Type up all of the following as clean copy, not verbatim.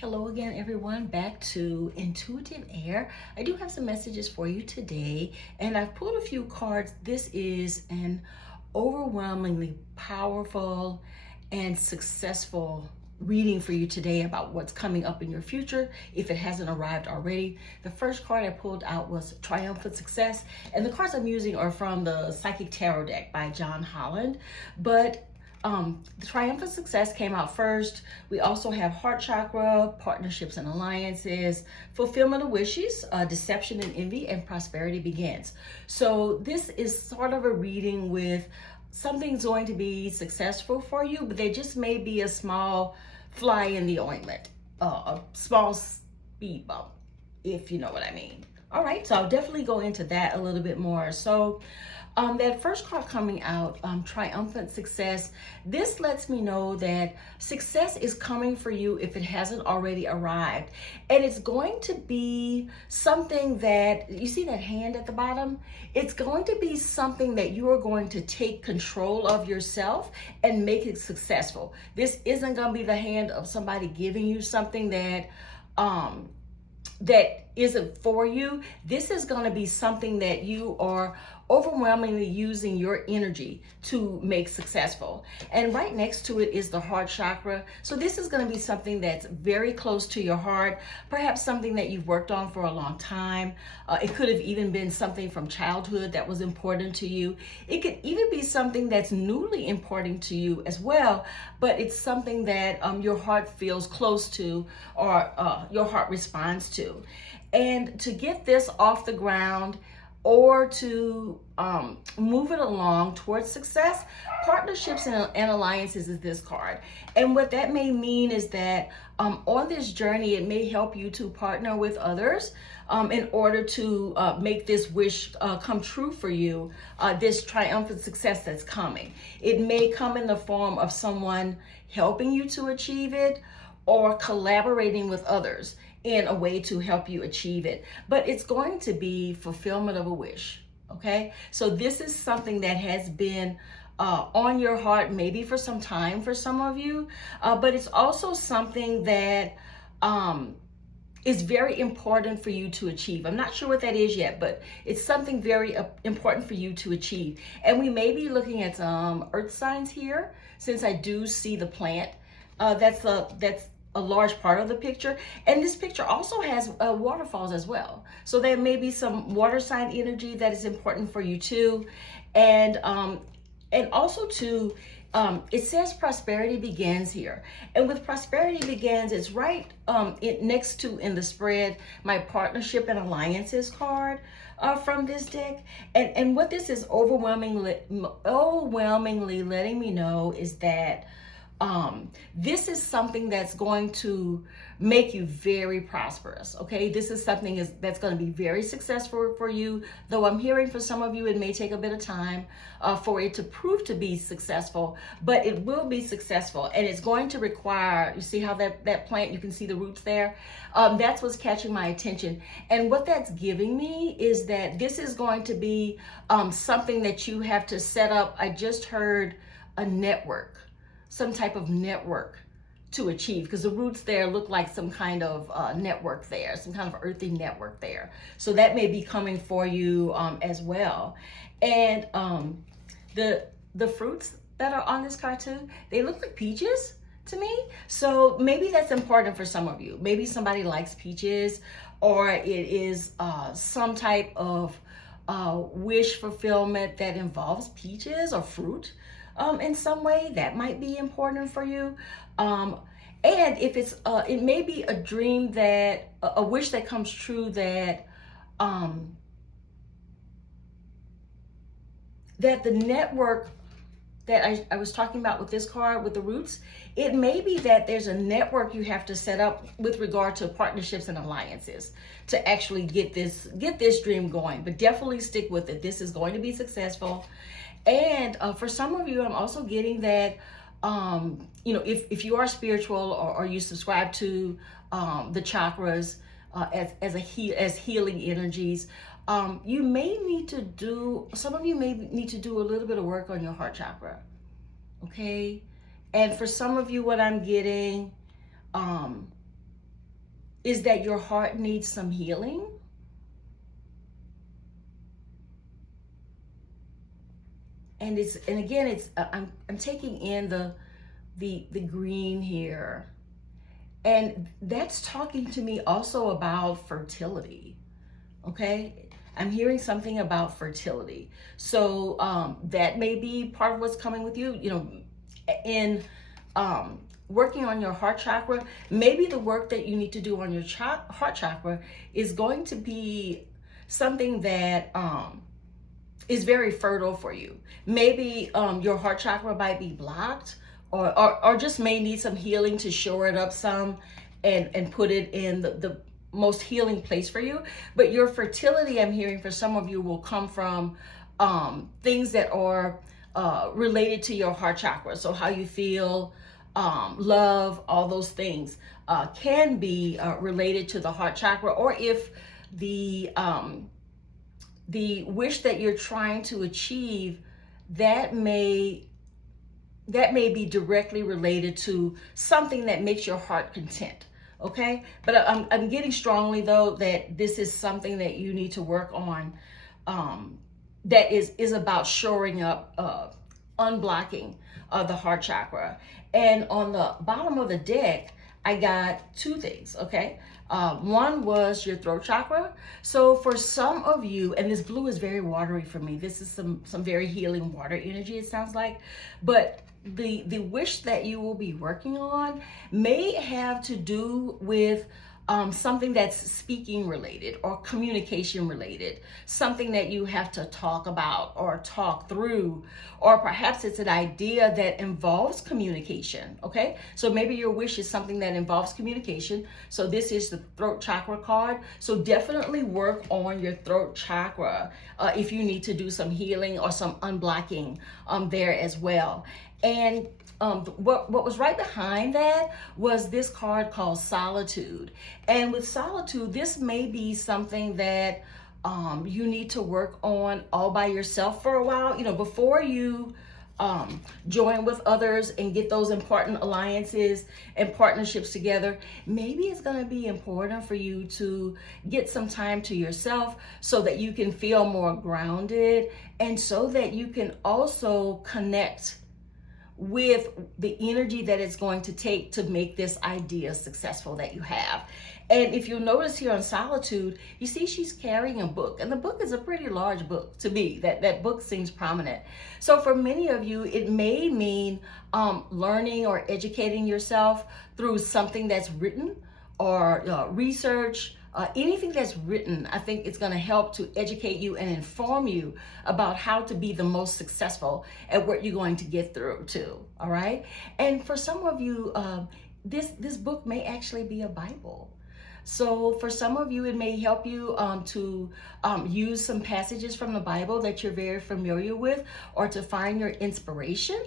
Hello again, everyone. Back to Intuitive Air. I do have some messages for you today, and I've pulled a few cards. This is an overwhelmingly powerful and successful reading for you today about what's coming up in your future if it hasn't arrived already. The first card I pulled out was Triumphant Success, and the cards I'm using are from the Psychic Tarot deck by Holland. But the Triumphant Success came out first. We also have Heart Chakra, Partnerships and Alliances, Fulfillment of Wishes, Deception and Envy, and Prosperity Begins. So this is sort of a reading with something's going to be successful for you, but there just may be a small fly in the ointment, a small speed bump, if you know what I mean. All right, so I'll definitely go into that a little bit more. So that first card coming out, Triumphant Success, this lets me know that success is coming for you if it hasn't already arrived. And it's going to be something that, you see that hand at the bottom? It's going to be something that you are going to take control of yourself and make it successful. This isn't going to be the hand of somebody giving you something that isn't for you. This is going to be something that you are overwhelmingly using your energy to make successful. And right next to it is the heart chakra. So this is going to be something that's very close to your heart, perhaps something that you've worked on for a long time. It could have even been something from childhood that was important to you. It could even be something that's newly important to you as well, but it's something that your heart feels close to, or your heart responds to. And to get this off the ground, or to move it along towards success, Partnerships and Alliances is this card. And what that may mean is that on this journey, it may help you to partner with others in order to make this wish come true for you, this triumphant success that's coming. It may come in the form of someone helping you to achieve it, or collaborating with others in a way to help you achieve it. But it's going to be fulfillment of a wish, okay? So this is something that has been on your heart maybe for some time for some of you, but it's also something that is very important for you to achieve. I'm not sure what that is yet, but it's something very important for you to achieve. And we may be looking at some earth signs here, since I do see the plant. That's a large part of the picture. And this picture also has waterfalls as well. So there may be some water sign energy that is important for you too. And also too, it says prosperity begins here. And with prosperity begins, it's right next to, in the spread, my partnership and alliances card from this deck. And what this is overwhelmingly letting me know is that this is something that's going to make you very prosperous, okay? This is something that's going to be very successful for you, though I'm hearing for some of you it may take a bit of time for it to prove to be successful, but it will be successful. And it's going to require, you see how that plant, you can see the roots there? That's what's catching my attention. And what that's giving me is that this is going to be something that you have to set up. I just heard a network, some type of network to achieve, because the roots there look like some kind of network there, some kind of earthy network there. So that may be coming for you as well. And the fruits that are on this card too, they look like peaches to me. So maybe that's important for some of you. Maybe somebody likes peaches, or it is some type of wish fulfillment that involves peaches or fruit. In some way that might be important for you. And if it's, it may be a dream that, a wish that comes true that, that the network that I was talking about with this card, with the roots, it may be that there's a network you have to set up with regard to partnerships and alliances to actually get this dream going. But definitely stick with it. This is going to be successful. And for some of you, I'm also getting that, you know, if you are spiritual, or you subscribe to the chakras as healing energies, you may need to do, some of you may need to do a little bit of work on your heart chakra, okay? And for some of you, what I'm getting is that your heart needs some healing. And again, I'm taking in the green here. And that's talking to me also about fertility. Okay? I'm hearing something about fertility. So that may be part of what's coming with you, in working on your heart chakra. Maybe the work that you need to do on your heart chakra is going to be something that is very fertile for you. Maybe your heart chakra might be blocked, or just may need some healing to shore it up some and put it in the most healing place for you. But your fertility, I'm hearing for some of you, will come from things that are related to your heart chakra. So how you feel, love, all those things can be related to the heart chakra. Or if the wish that you're trying to achieve, that may be directly related to something that makes your heart content. Okay, but I'm getting strongly though that this is something that you need to work on, that is about shoring up, unblocking the heart chakra. And on the bottom of the deck, I got two things. Okay, one was your throat chakra. So for some of you, and this blue is very watery for me. This is some very healing water energy, it sounds like. But the wish that you will be working on may have to do with something that's speaking related or communication related, something that you have to talk about or talk through, or perhaps it's an idea that involves communication. Okay, so maybe your wish is something that involves communication. So this is the throat chakra card. So definitely work on your throat chakra if you need to do some healing or some unblocking there as well. And what was right behind that was this card called Solitude. And with Solitude, this may be something that you need to work on all by yourself for a while, before you join with others and get those important alliances and partnerships together. Maybe it's going to be important for you to get some time to yourself so that you can feel more grounded, and so that you can also connect with the energy that it's going to take to make this idea successful that you have. And if you'll notice here on Solitude, you see she's carrying a book, and the book is a pretty large book to me. That book seems prominent. So for many of you, it may mean learning or educating yourself through something that's written, or research. Anything that's written, I think it's going to help to educate you and inform you about how to be the most successful at what you're going to get through too. All right. And for some of you, this book may actually be a Bible. So for some of you, it may help you to use some passages from the Bible that you're very familiar with, or to find your inspiration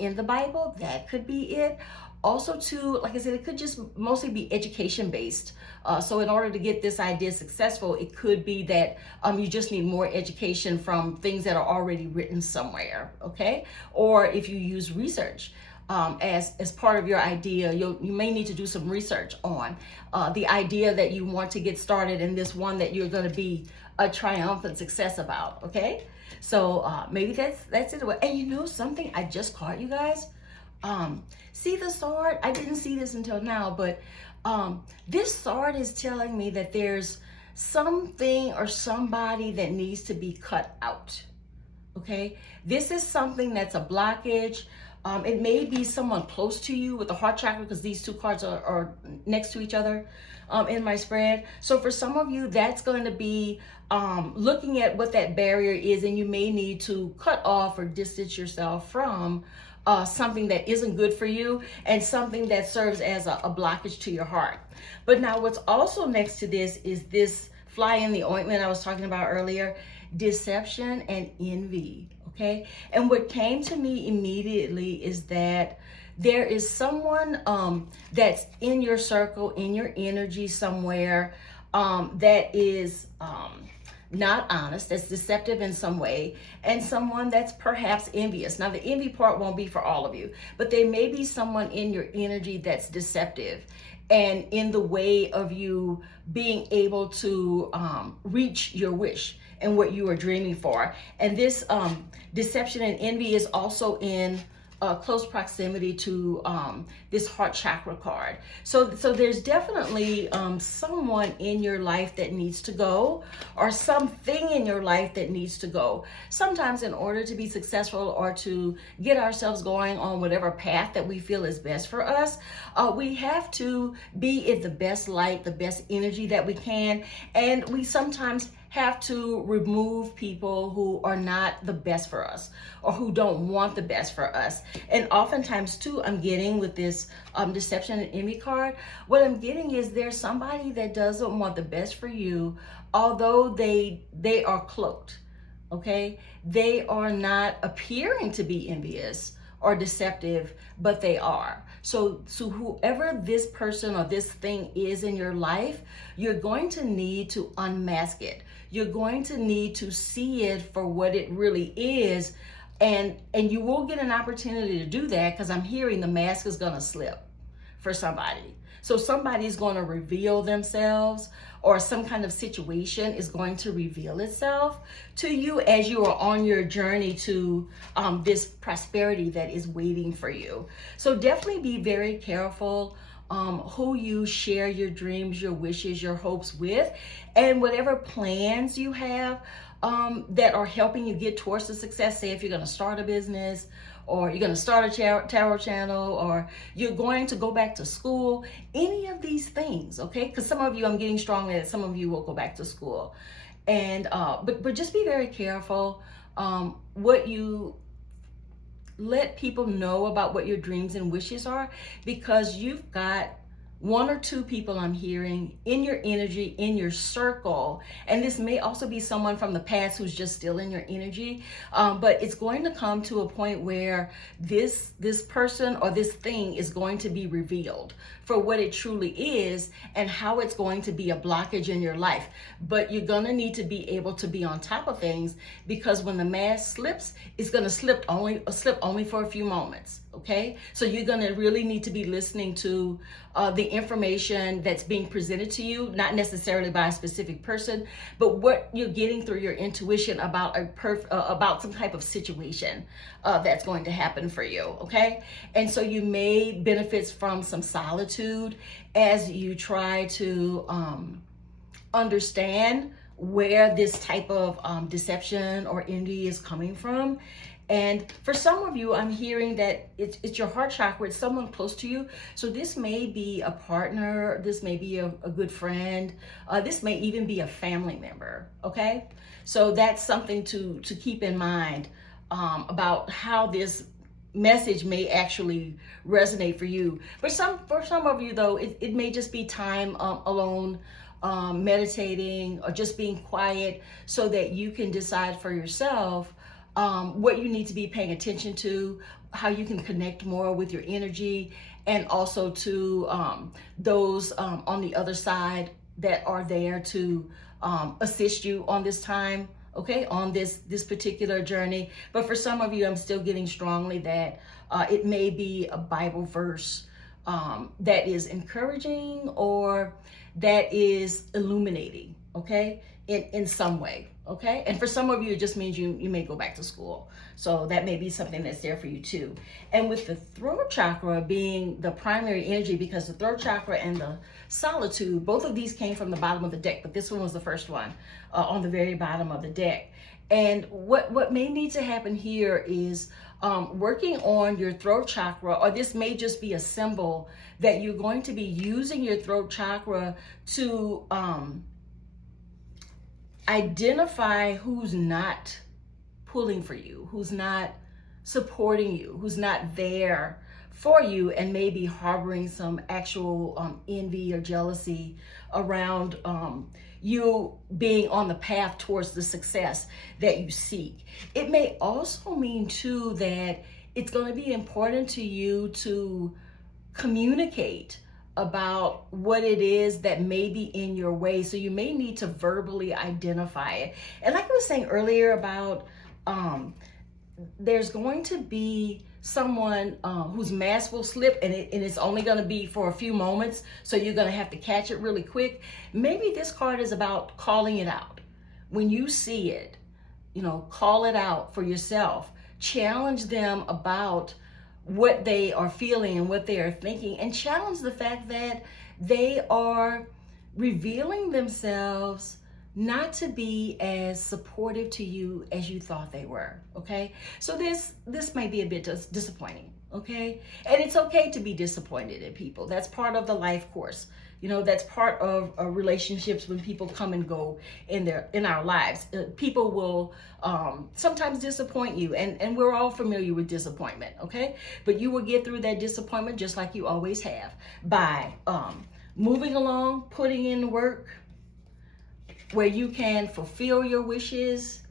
in the Bible. That could be it. Also, too, like I said, it could just mostly be education based. So in order to get this idea successful, it could be that you just need more education from things that are already written somewhere, okay? Or if you use research as part of your idea, you may need to do some research on the idea that you want to get started, and this one that you're going to be a triumphant success about, okay? So maybe that's it. And you know something I just caught, you guys? See the sword? I didn't see this until now, but this sword is telling me that there's something or somebody that needs to be cut out. Okay, this is something that's a blockage. It may be someone close to you with the heart chakra, because these two cards are next to each other in my spread. So for some of you, that's going to be looking at what that barrier is, and you may need to cut off or distance yourself from something that isn't good for you, and something that serves as a blockage to your heart. But now what's also next to this is this fly in the ointment I was talking about earlier: deception and envy. Okay, and what came to me immediately is that there is someone that's in your circle, in your energy somewhere, that is not honest, that's deceptive in some way, and someone that's perhaps envious. Now, the envy part won't be for all of you, but there may be someone in your energy that's deceptive. and in the way of you being able to reach your wish and what you are dreaming for. And this deception and envy is also in close proximity to this heart chakra card. So there's definitely someone in your life that needs to go, or something in your life that needs to go. Sometimes in order to be successful or to get ourselves going on whatever path that we feel is best for us, we have to be in the best light, the best energy that we can. And we sometimes have to remove people who are not the best for us or who don't want the best for us. And oftentimes too, I'm getting with this deception and envy card, what I'm getting is there's somebody that doesn't want the best for you, although they are cloaked, okay? They are not appearing to be envious or deceptive, but they are. So whoever this person or this thing is in your life, you're going to need to unmask it. You're going to need to see it for what it really is. And you will get an opportunity to do that, because I'm hearing the mask is going to slip for somebody. So somebody's going to reveal themselves, or some kind of situation is going to reveal itself to you as you are on your journey to this prosperity that is waiting for you. So definitely be very careful who you share your dreams, your wishes, your hopes with, and whatever plans you have that are helping you get towards the success. Say if you're going to start a business, or you're going to start a tarot channel, or you're going to go back to school, any of these things, okay? Because some of you, I'm getting strongly that some of you will go back to school. And but just be very careful what you let people know about what your dreams and wishes are, because you've got one or two people I'm hearing in your energy, in your circle, and this may also be someone from the past who's just still in your energy, but it's going to come to a point where this person or this thing is going to be revealed for what it truly is and how it's going to be a blockage in your life. But you're going to need to be able to be on top of things, because when the mask slips, it's going to slip only for a few moments. Okay, so you're going to really need to be listening to the information that's being presented to you, not necessarily by a specific person, but what you're getting through your intuition about about some type of situation that's going to happen for you. Okay, and so you may benefit from some solitude as you try to understand where this type of deception or envy is coming from. And for some of you, I'm hearing that it's your heart chakra, it's someone close to you. So this may be a partner, this may be a good friend, this may even be a family member, okay? So that's something to keep in mind about how this message may actually resonate for you. But for some of you though, it may just be time alone, meditating, or just being quiet, so that you can decide for yourself what you need to be paying attention to, how you can connect more with your energy, and also to those on the other side that are there to assist you on this time, okay, on this particular journey. But for some of you, I'm still getting strongly that it may be a Bible verse that is encouraging or that is illuminating, okay, in some way. Okay, and for some of you, it just means you may go back to school. So that may be something that's there for you too. And with the throat chakra being the primary energy, because the throat chakra and the solitude, both of these came from the bottom of the deck, but this one was the first one on the very bottom of the deck. And what may need to happen here is working on your throat chakra, or this may just be a symbol that you're going to be using your throat chakra to identify who's not pulling for you, who's not supporting you, who's not there for you, and maybe harboring some actual envy or jealousy around you being on the path towards the success that you seek. It may also mean too that it's going to be important to you to communicate about what it is that may be in your way. So you may need to verbally identify it. And like I was saying earlier about there's going to be someone whose mask will slip, and it's only going to be for a few moments, so you're going to have to catch it really quick. Maybe this card is about calling it out. When you see it, call it out for yourself. Challenge them about what they are feeling and what they are thinking, and challenge the fact that they are revealing themselves not to be as supportive to you as you thought they were. Okay, so this may be a bit disappointing. Okay, and it's okay to be disappointed in people. That's part of the life course. That's part of relationships. When people come and go in our lives, people will sometimes disappoint you, and we're all familiar with disappointment. Okay, but you will get through that disappointment just like you always have, by moving along, putting in the work, where you can fulfill your wishes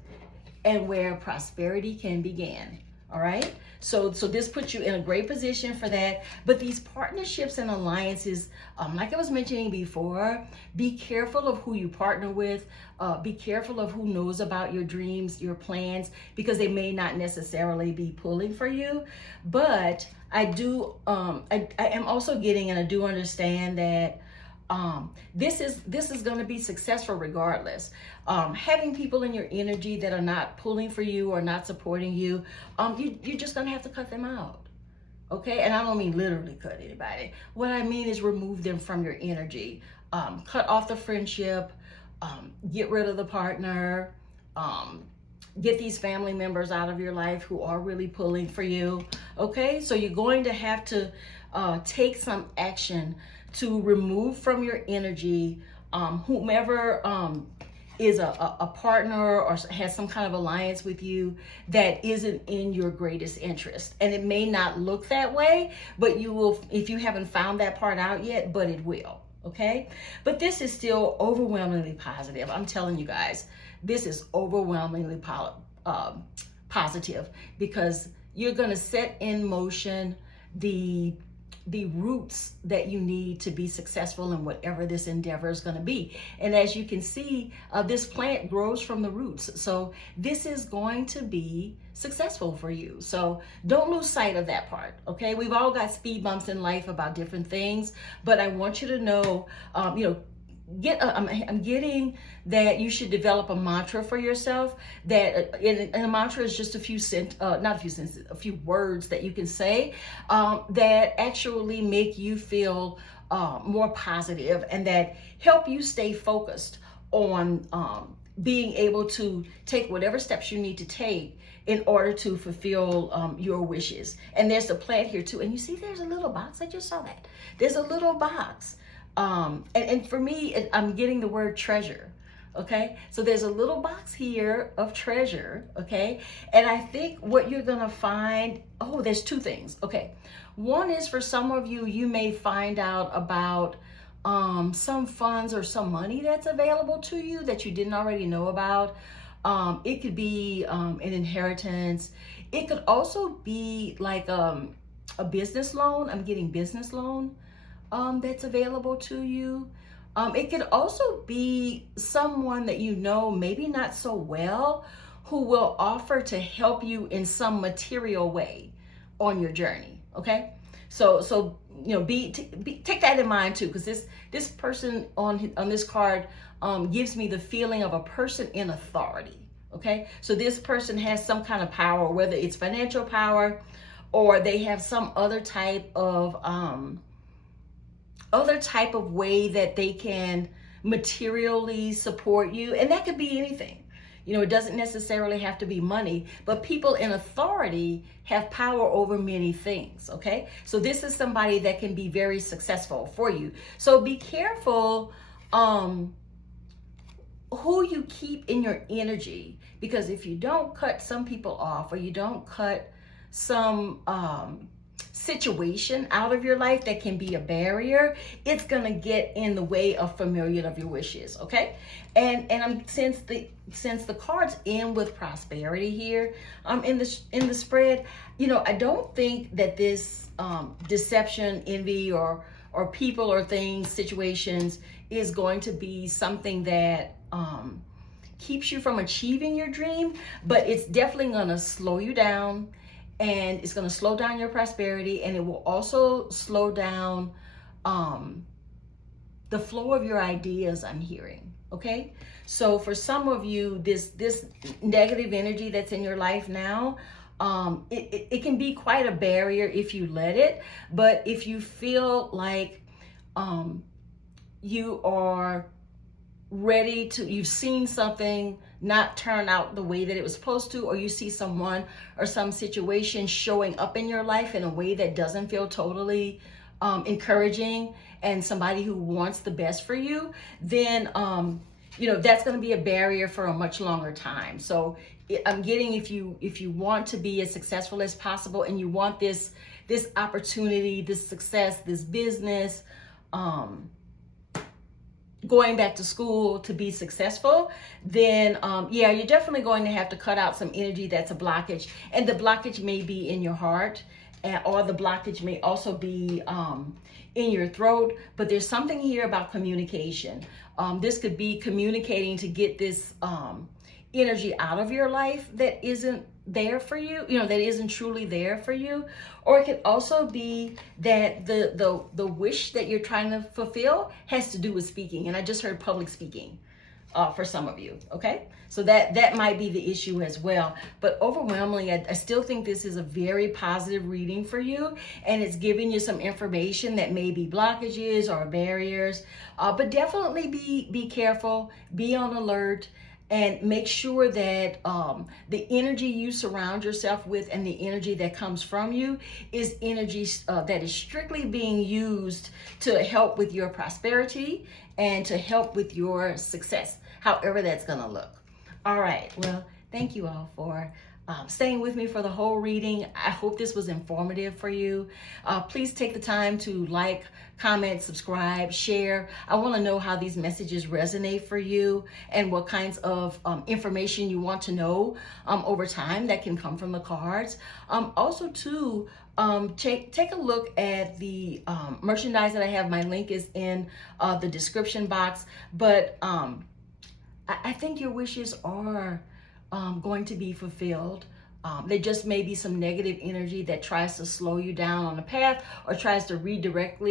and where prosperity can begin. All right, so this puts you in a great position for that. But these partnerships and alliances, like I was mentioning before, be careful of who you partner with. Be careful of who knows about your dreams, your plans, because they may not necessarily be pulling for you. But I am also getting, and I do understand that this is going to be successful regardless. Having people in your energy that are not pulling for you or not supporting you, you're just going to have to cut them out. Okay, and I don't mean literally cut anybody. What I mean is remove them from your energy. Cut off the friendship. Get rid of the partner. Get these family members out of your life who are really pulling for you. Okay, so you're going to have to take some action to remove from your energy whomever is a partner or has some kind of alliance with you that isn't in your greatest interest. And it may not look that way, but you will, if you haven't found that part out yet, but it will. Okay, but this is still overwhelmingly positive. I'm telling you guys, this is overwhelmingly positive, because you're going to set in motion the roots that you need to be successful in whatever this endeavor is going to be. And as you can see, this plant grows from the roots. So this is going to be successful for you. So don't lose sight of that part. Okay, we've all got speed bumps in life about different things, but I want you to know, I'm getting that you should develop a mantra for yourself. That and a mantra is just a few words that you can say that actually make you feel more positive, and that help you stay focused on being able to take whatever steps you need to take in order to fulfill your wishes. And there's a plant here too, and you see there's a little box. I just saw that. There's a little box. And for me, I'm getting the word treasure. Okay, so there's a little box here of treasure. Okay, and I think what you're gonna find, there's two things. Okay, one is, for some of you, you may find out about some funds or some money that's available to you that you didn't already know about. It could be an inheritance. It could also be like a business loan. I'm getting business loan that's available to you. It could also be someone that you know, maybe not so well, who will offer to help you in some material way on your journey. Okay, so take that in mind too, because this person on this card gives me the feeling of a person in authority. Okay, so this person has some kind of power, whether it's financial power or they have some other type of way that they can materially support you. And that could be anything. It doesn't necessarily have to be money, but people in authority have power over many things. Okay, so this is somebody that can be very successful for you. So be careful who you keep in your energy, because if you don't cut some people off, or you don't cut some situation out of your life that can be a barrier, it's gonna get in the way of fulfillment of your wishes. Okay, and I'm since the cards end with prosperity here, in the spread, I don't think that this deception, envy, or people or things, situations is going to be something that keeps you from achieving your dream, but it's definitely gonna slow you down. and it's going to slow down your prosperity, and it will also slow down the flow of your ideas, I'm hearing. Okay, so for some of you, this negative energy that's in your life now, it can be quite a barrier if you let it. But if you feel like you are ready to, you've seen something not turn out the way that it was supposed to, or you see someone or some situation showing up in your life in a way that doesn't feel totally encouraging, and somebody who wants the best for you, then you know, that's going to be a barrier for a much longer time. So I'm getting, if you want to be as successful as possible, and you want this opportunity, this success, this business, going back to school to be successful, then yeah, you're definitely going to have to cut out some energy that's a blockage. And the blockage may be in your heart, or the blockage may also be in your throat. But there's something here about communication. This could be communicating to get this energy out of your life that isn't there for you, you know, that isn't truly there for you. Or it could also be that the wish that you're trying to fulfill has to do with speaking. And I just heard public speaking for some of you. Okay, so that might be the issue as well. But overwhelmingly, I still think this is a very positive reading for you, and it's giving you some information that may be blockages or barriers. But definitely be careful, be on alert, and make sure that the energy you surround yourself with and the energy that comes from you is energy that is strictly being used to help with your prosperity and to help with your success, however that's going to look. All right. Well, thank you all for staying with me for the whole reading. I hope this was informative for you. Please take the time to like, comment, subscribe, share. I want to know how these messages resonate for you, and what kinds of information you want to know over time that can come from the cards. Also, too, take a look at the merchandise that I have. My link is in the description box. But I think your wishes are going to be fulfilled. There just may be some negative energy that tries to slow you down on the path, or tries to redirect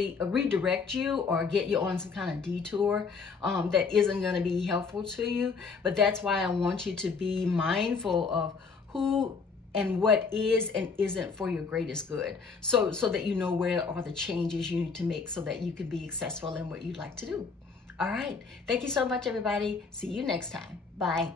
you, or get you on some kind of detour that isn't going to be helpful to you. But that's why I want you to be mindful of who and what is and isn't for your greatest good, so that you know where are the changes you need to make so that you can be successful in what you'd like to do. All right. Thank you so much, everybody. See you next time. Bye.